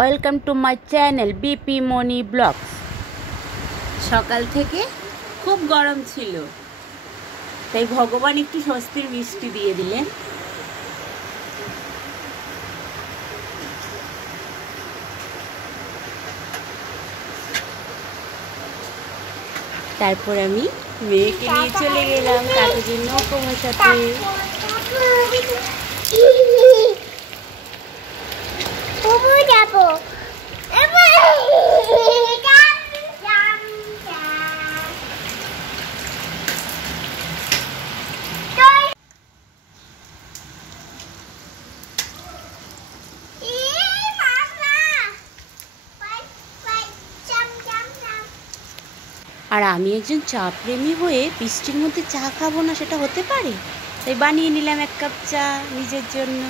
Welcome to my channel BP Moni blogs. সকাল থেকে খুব গরম ছিল, তাই ভগবান একটু স্বস্তির বৃষ্টি দিয়ে দিলেন। তারপর আমি মেয়েকে নিয়ে চলে গেলাম কাগজের নৌকো ভাসাতে। আর আমি একজন চা প্রেমী হয়ে বৃষ্টির মধ্যে চা খাবো না, সেটা হতে পারে? তাই বানিয়ে নিলাম এক কাপ চা নিজের জন্য।